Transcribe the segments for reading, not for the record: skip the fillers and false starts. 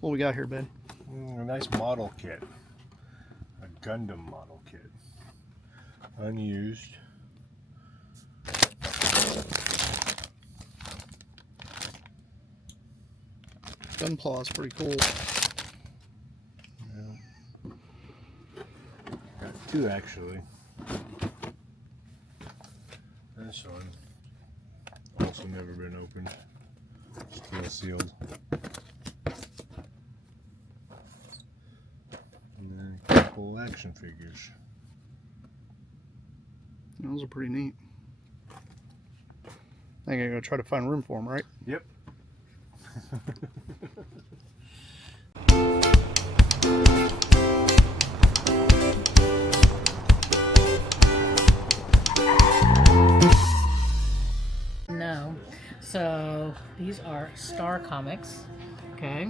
What we got here, Ben? A nice model kit. A Gundam model kit. Unused. Gunpla is pretty cool. Yeah. Got two actually. This one also never been opened. Still sealed. And then a couple action figures. Those are pretty neat. I think I'm gonna try to find room for them, right? Yep. No. So these are Star Comics, okay?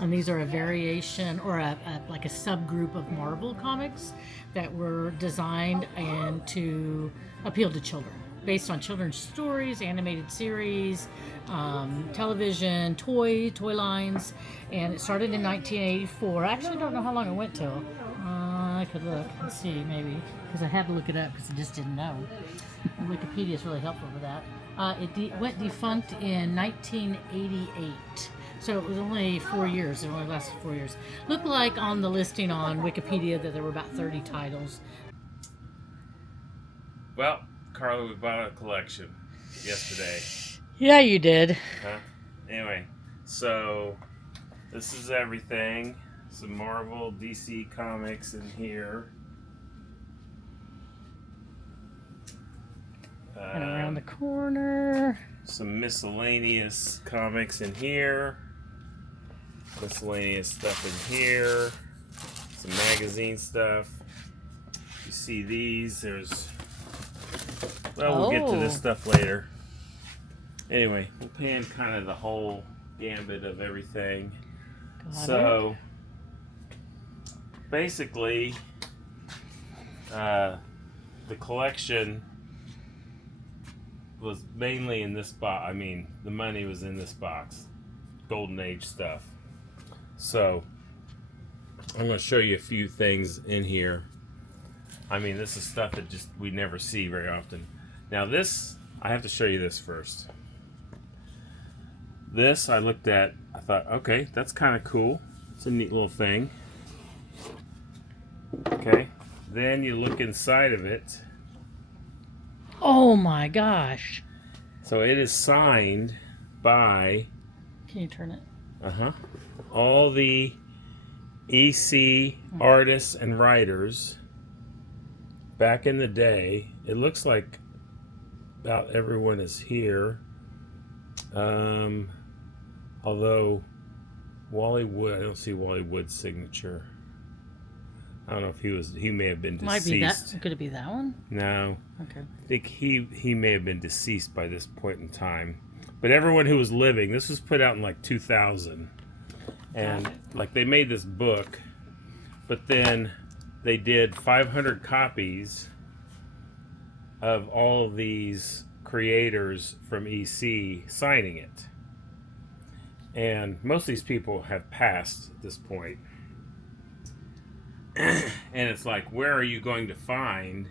And these are a variation or like a subgroup of Marvel comics that were designed and to appeal to children, based on children's stories, animated series, television, toy lines, and it started in 1984. I actually don't know how long it went till. I could look and see maybe because I had to look it up because I just didn't know. Wikipedia is really helpful for that. It went defunct in 1988. So it was only 4 years. It only lasted 4 years. Looked like on the listing on Wikipedia that there were about 30 titles. Well, Carla, we bought a collection yesterday. Yeah, you did. Huh? Anyway, so this is everything. Some Marvel, DC comics in here. And around the corner. Some miscellaneous comics in here. Miscellaneous stuff in here. Some magazine stuff. You see these. There's... Well, we'll get to this stuff later. Anyway, we'll pan kind of the whole gambit of everything. So, basically, the collection was mainly in this box. I mean, the money was in this box. Golden Age stuff. So, I'm going to show you a few things in here. I mean, this is stuff that just we never see very often. Now this, I have to show you this first. This I looked at, I thought, okay, that's kind of cool. It's a neat little thing. Okay, then you look inside of it. Oh my gosh. So it is signed by... Can you turn it? All the EC artists and writers back in the day. It looks like about everyone is here. Although Wally Wood, I don't see Wally Wood's signature. I don't know if he may have been deceased. Might be that. Could it be that one? No. Okay. I think he may have been deceased by this point in time. But everyone who was living, this was put out in like 2000. And like they made this book, but then they did 500 copies of all of these creators from EC signing it. And most of these people have passed at this point. And it's like, where are you going to find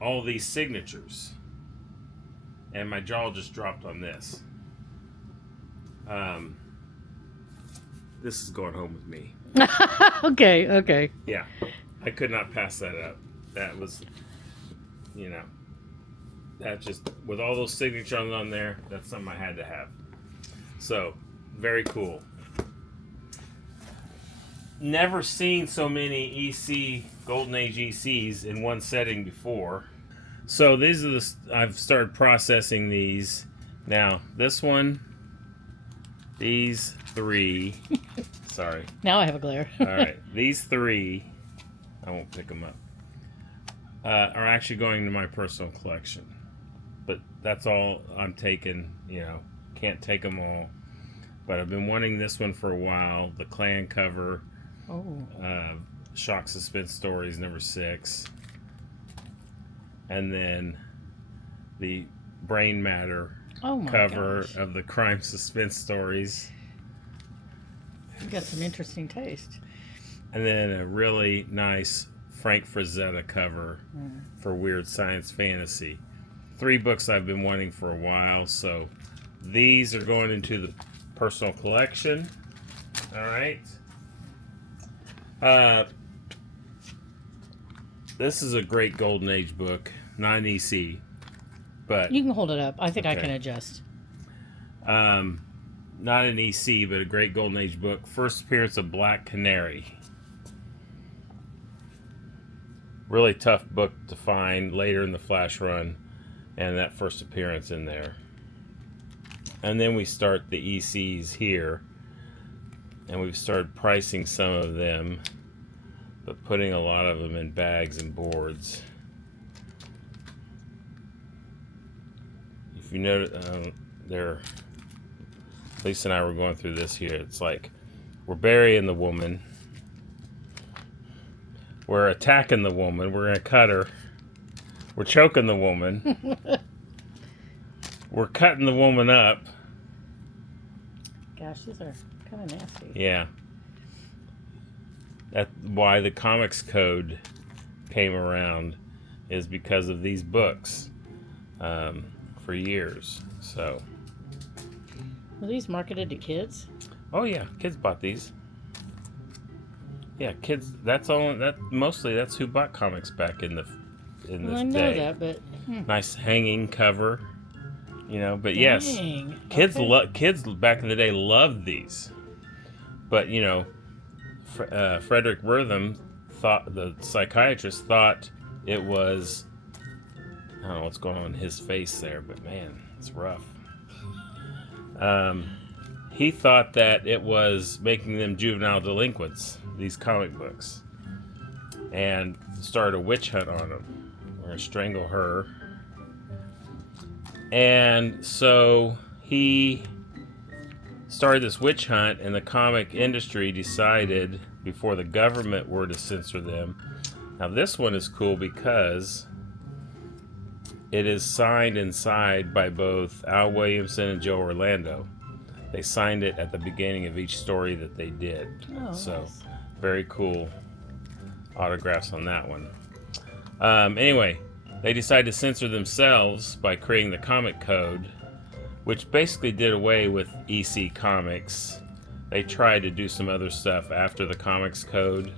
all these signatures? And my jaw just dropped on this. This is going home with me. Okay. Yeah, I could not pass that up. That was, that just, with all those signatures on there, that's something I had to have. So, very cool. Never seen so many EC, Golden Age ECs in one setting before. So these are I've started processing these. Now, this one, these three, sorry. Now I have a glare. All right, these three, I won't pick them up, are actually going to my personal collection. But that's all I'm taking, can't take them all. But I've been wanting this one for a while, the Clan cover. Shock Suspense Stories number 6. And then the Brain Matter cover of the Crime Suspense Stories. You got some interesting taste. And then a really nice Frank Frazetta cover for weird science fantasy. 3 books I've been wanting for a while, so these are going into the personal collection. All right. This is a great Golden Age book, not an EC, but You can hold it up. I think I Okay. can adjust. not an EC, but a great Golden Age book. First appearance of Black Canary. Really tough book to find later in the Flash run, and that first appearance in there. And then we start the ECs here, and we've started pricing some of them, but putting a lot of them in bags and boards. If you notice, Lisa and I were going through this here. It's like we're burying the woman, we're attacking the woman, we're gonna cut her, we're choking the woman, we're cutting the woman up. Gosh, these are kind of nasty. Yeah. That's why the comics code came around, is because of these books for years. So, Were these marketed to kids? oh yeah, kids bought these. Yeah, kids. That's all. Mostly that's who bought comics back in this Well, I know day. that, but Nice hanging cover, you know. But yes, dang. kids Okay. kids back in the day loved these. But you know, Frederick Wortham thought, the psychiatrist thought it was, I don't know what's going on in his face there, but man, it's rough. He thought that it was making them juvenile delinquents, these comic books, and started a witch hunt on them. We're gonna strangle her. And so he started this witch hunt, and the comic industry decided, before the government were to censor them. Now this one is cool because it is signed inside by both Al Williamson and Joe Orlando. They signed it at the beginning of each story that they did. Oh, So nice. very cool autographs on that one. Anyway, they decided to censor themselves by creating the comic code, which basically did away with EC Comics. They tried to do some other stuff after the comics code.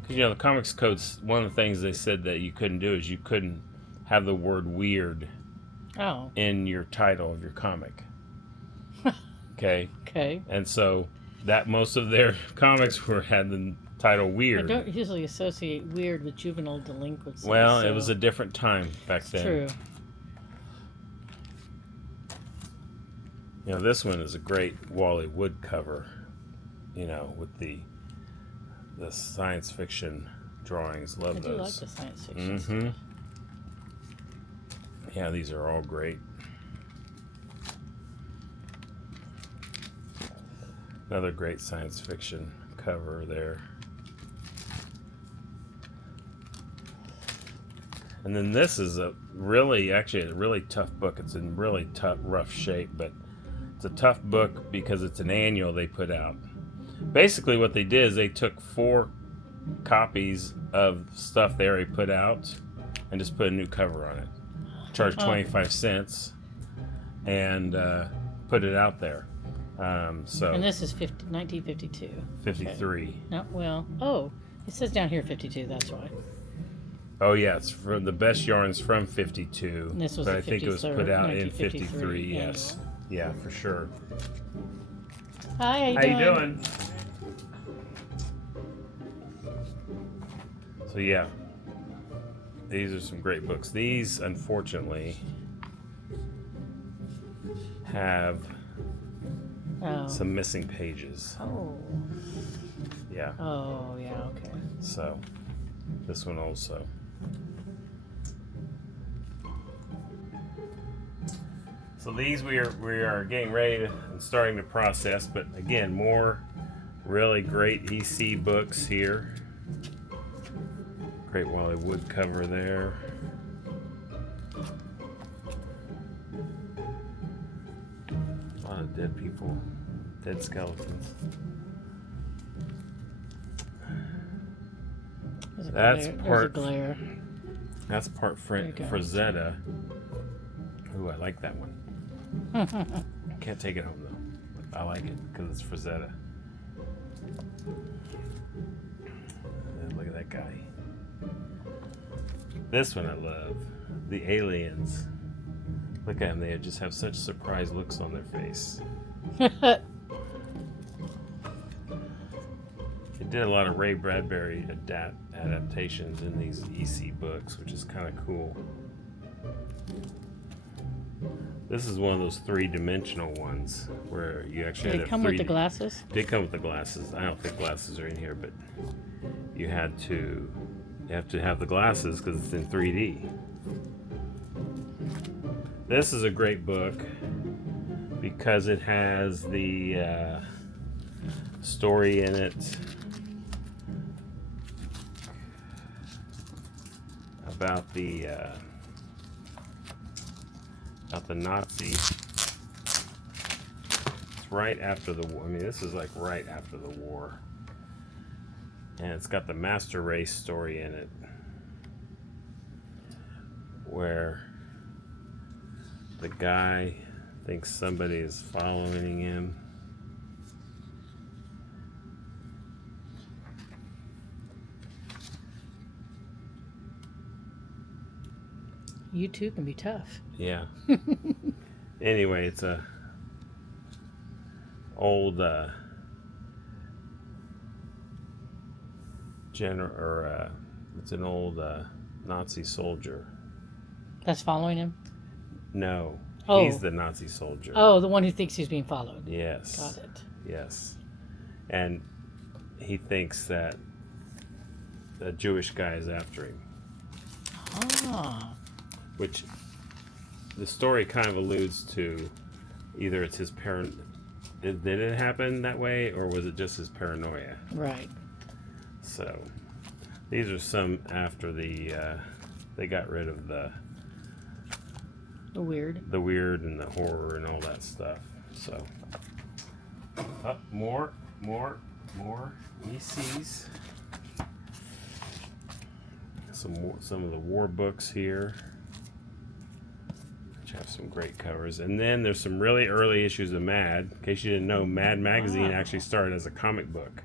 Because, you know, the comics code's one of the things they said that you couldn't do is you couldn't have the word weird Oh, in your title of your comic. Okay? okay. And so that most of their comics had the title I weird. don't usually associate weird with juvenile delinquency. Well, it so was a different time back it's then. true. You know, this one is a great Wally Wood cover, you know, with the science fiction drawings. Love I do like those. the science fiction. Mm-hmm. Yeah, these are all great. Another great science fiction cover there. And then this is actually a really tough book. It's in really tough, rough shape, but it's a tough book because it's an annual they put out. Basically what they did is they took 4 copies of stuff they already put out and just put a new cover on it. Charged 25 cents and put it out there. So And this is 1952. 53. Okay. No, well, oh, it says down here 52. That's why. Oh yeah, it's from the best yarns from 52. And this was but the I think it was put 53rd, out in 1953 53. Yes. Yeah, for sure. Hi, How you doing? So yeah, these are some great books. These, unfortunately, have Oh. some missing pages. Oh. Yeah. Oh, yeah, okay. So this one also. So these we are getting ready and starting to process, but again, more really great EC books here. Great Wally Wood cover there. A lot of dead people, dead skeletons. That's There's a part. glare. That's part you go. Frazetta. Ooh, I like that one. Can't take it home though. I like it because it's Frazetta. Look at that guy. This one I love. The aliens. Look at them. They just have such surprised looks on their face. They did a lot of Ray Bradbury adaptations in these EC books, which is kind of cool. This is one of those three-dimensional ones where you actually Did had it come with the glasses? Did come with the glasses. I don't think glasses are in here, but you have to have the glasses because it's in 3D. This is a great book because it has the story in it about the Nazi. It's right after the war. I mean, this is like right after the war. And it's got the master race story in it. Where the guy thinks somebody is following him. You too can be tough. Yeah. Anyway, it's a old it's an old Nazi soldier. That's following him? No, Oh. he's the Nazi soldier. Oh, the one who thinks he's being followed. Yes. Got it. Yes. And he thinks that a Jewish guy is after him. Ah. Which the story kind of alludes to either it's his parent. Did it happen that way, or was it just his paranoia? Right. So these are some after they got rid of the weird and the horror and all that stuff. So more ECs. Some of the war books here, which have some great covers. And then there's some really early issues of Mad. In case you didn't know, Mad magazine actually started as a comic book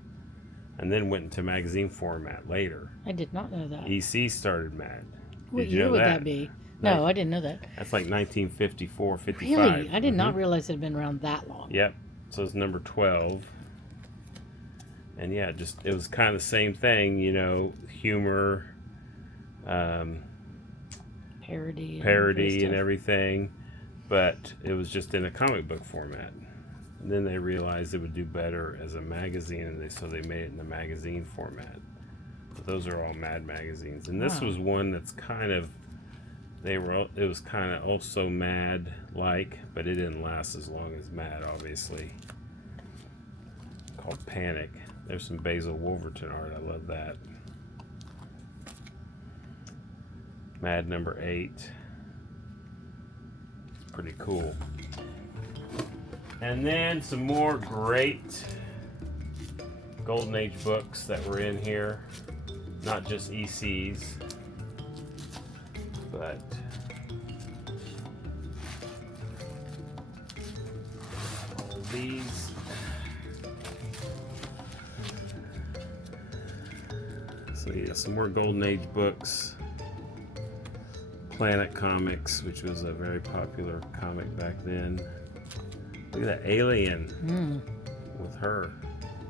and then went into magazine format later. I did not know that. EC started Mad. What Did you year know would that? that be? No, I didn't know that. That's like 1954, 55. Really? I did not realize it had been around that long. Yep. So it's number 12. And yeah, it was kind of the same thing, humor, Parody and everything, but it was just in a comic book format. And then they realized it would do better as a magazine, and so they made it in the magazine format. But those are all Mad magazines, and this was one that's kind of it was kind of also Mad like, but it didn't last as long as Mad, obviously. Called Panic. There's some Basil Wolverton art. I love that. Mad number 8. It's pretty cool. And then some more great Golden Age books that were in here. Not just ECs, but all these. So yeah, some more Golden Age books. Planet Comics, which was a very popular comic back then. Look at that alien with her.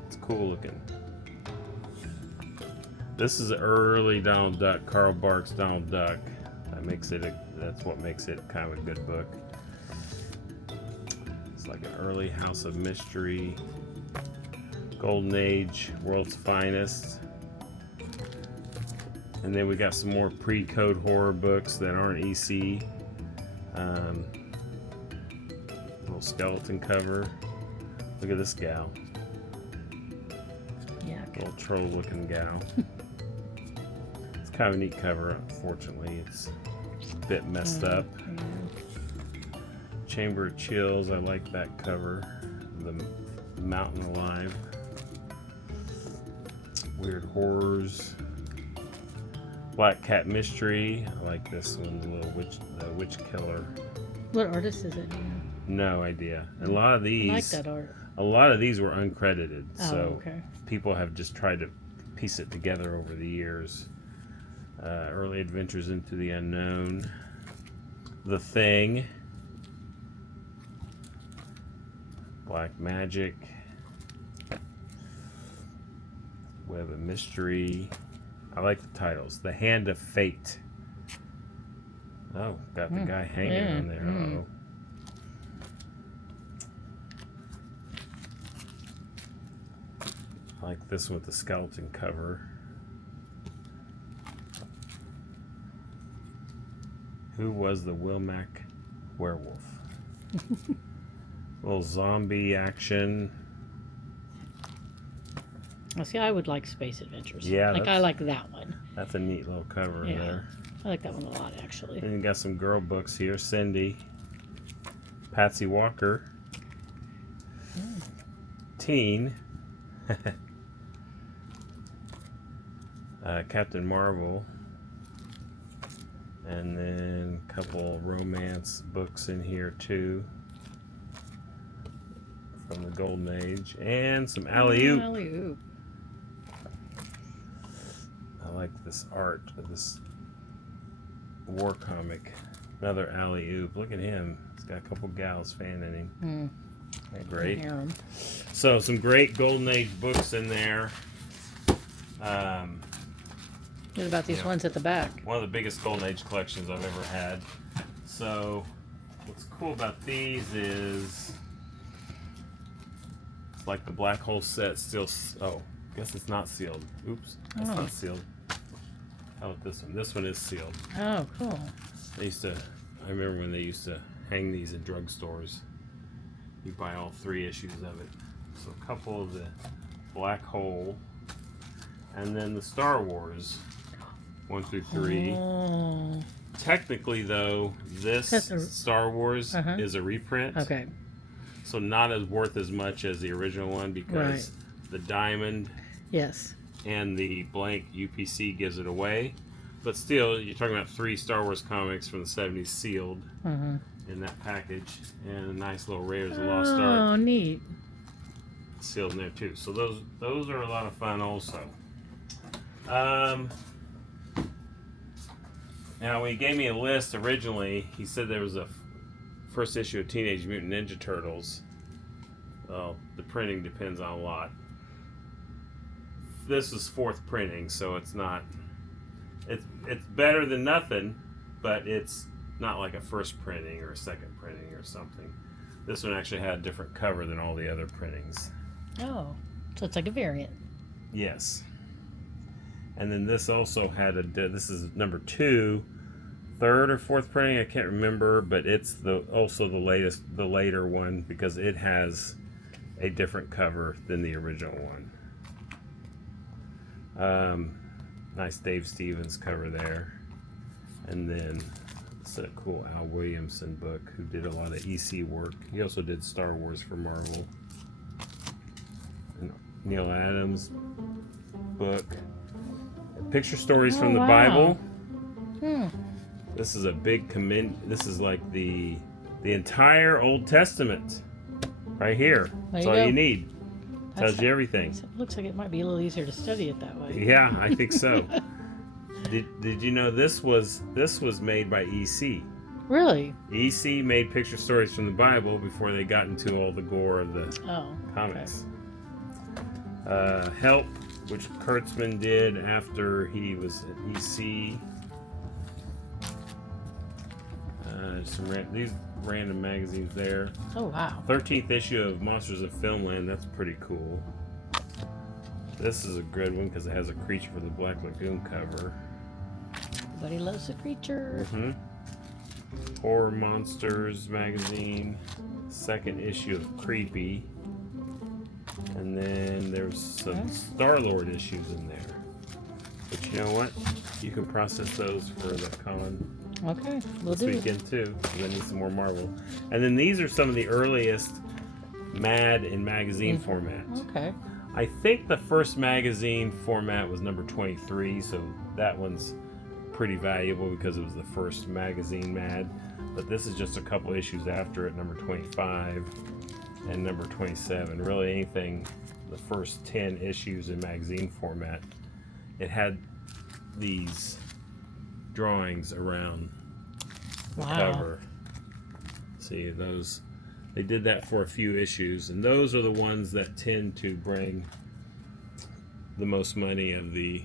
It's cool looking. This is early Donald Duck, Carl Barks Donald Duck. That's what makes it kind of a good book. It's like an early House of Mystery, Golden Age, World's Finest. And then we got some more pre-code horror books that aren't EC. Little skeleton cover. Look at this gal. Yeah. Little troll-looking gal. It's kind of a neat cover. Unfortunately, it's a bit messed up. Chamber of Chills. I like that cover. The Mountain Alive. Weird Horrors. Black Cat Mystery. I like this one, the witch killer. What artist is it? Do you know? No idea. And a lot of these, I like that art. a lot of these were uncredited, Oh, so okay. people have just tried to piece it together over the years. Early Adventures into the Unknown, The Thing, Black Magic, Web of Mystery. I like the titles. The Hand of Fate. Oh, got the guy hanging on there. Uh-oh. I like this one with the skeleton cover. Who was the Wilmac werewolf? Little zombie action. Well, see, I would like Space Adventures. Yeah, like I that's- like that one. That's a neat little cover Yeah. there. I like that one a lot, actually. And you got some girl books here. Cindy, Patsy Walker, Teen, Captain Marvel, and then a couple romance books in here too from the Golden Age, and some alley-oop. Alley-oop. I like this art of this war comic. Another alley-oop. Look at him. He's got a couple gals fanning him. Isn't that great? Harem. So some great Golden Age books in there. What about these Yeah. ones at the back? One of the biggest Golden Age collections I've ever had. So what's cool about these is it's like the black hole set still. Oh, I guess it's not sealed. Oops, it's Oh. not sealed. How about this one? This one is sealed. Oh, cool. I remember when they used to hang these in drugstores. You buy all 3 issues of it. So a couple of the Black Hole, and then the Star Wars 1 through 3. Oh. Technically, though, this That's a- Star Wars Uh-huh. is a reprint, Okay. so not as worth as much as the original one because the diamond Yes. and the blank UPC gives it away. But still, you're talking about 3 Star Wars comics from the 70s sealed in that package, and a nice little Raiders of the Lost Ark Oh, neat. sealed in there too. So those are a lot of fun also. Now, when he gave me a list originally, he said there was a first issue of Teenage Mutant Ninja Turtles. Well, the printing depends on a lot. This is 4th printing, so it's not. It's better than nothing, but it's not like a first printing or a second printing or something. This one actually had a different cover than all the other printings. Oh, so it's like a variant. Yes. And then this also had this is number 2, 3rd or 4th printing, I can't remember, but it's also the later one because it has a different cover than the original one. Nice Dave Stevens cover there. And then it's a cool Al Williamson book who did a lot of EC work. He also did Star Wars for Marvel. And Neil Adams book. Picture stories from the wow. Bible. This is a big This is like the entire Old Testament right here. That's you all go. you need. Tells That's- you everything. It looks like it might be a little easier to study it that way. Yeah, I think so. Did you know this was made by EC? Really? EC made picture stories from the Bible before they got into all the gore of the Oh. comics. Help, which Kurtzman did after he was at EC. These random magazines there. Oh, wow. 13th issue of Monsters of Filmland. That's pretty cool. This is a good one because it has a Creature for the Black Lagoon cover. Everybody loves a creature. Horror Monsters magazine. 2nd issue of Creepy. And then there's some Star-Lord issues in there. But you know what? You can process those for the con Okay, we'll this do. weekend too. Because I need some more Marvel. And then these are some of the earliest Mad in magazine format. Okay. I think the first magazine format was number 23, so that one's pretty valuable because it was the first magazine Mad. But this is just a couple issues after it, number 25 and number 27. Really anything, the first 10 issues in magazine format, it had these drawings around the cover. See those? They did that for a few issues, and those are the ones that tend to bring the most money of the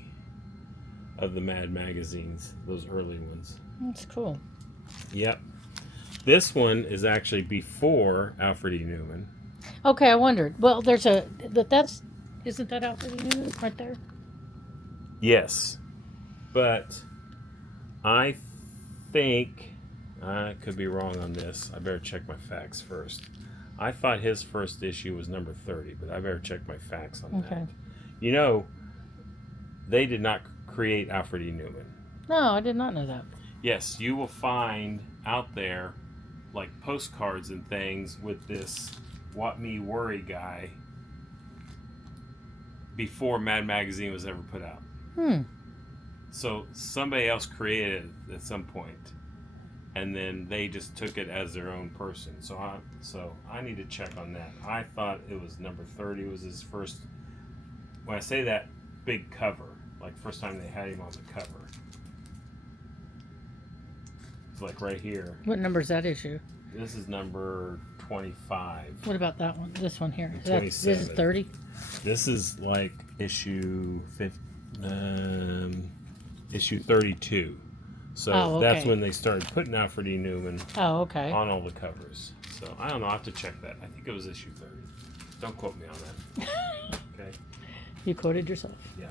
Mad magazines. Those early ones. That's cool. Yep. This one is actually before Alfred E. Newman. Okay, I wondered. Well, there's a that's isn't that Alfred E. Newman right there? Yes, but I think I could be wrong on this. I better check my facts first. I thought his first issue was number 30, but I better check my facts on that. You know, they did not create Alfred E. Newman. No, I did not know that. Yes, you will find out there like postcards and things with this What Me Worry guy before Mad Magazine was ever put out. So somebody else created it at some point, and then they just took it as their own person. So I need to check on that. I thought it was number 30 was his first. When I say that, big cover, like first time they had him on the cover. It's like right here. What number is that issue? This is number 25. What about that one? This one here. This 27. is 30? This is like issue 32. So that's when they started putting Alfred E. Newman on all the covers. So I don't know. I have to check that. I think it was issue 30. Don't quote me on that. Okay. You quoted yourself. Yeah.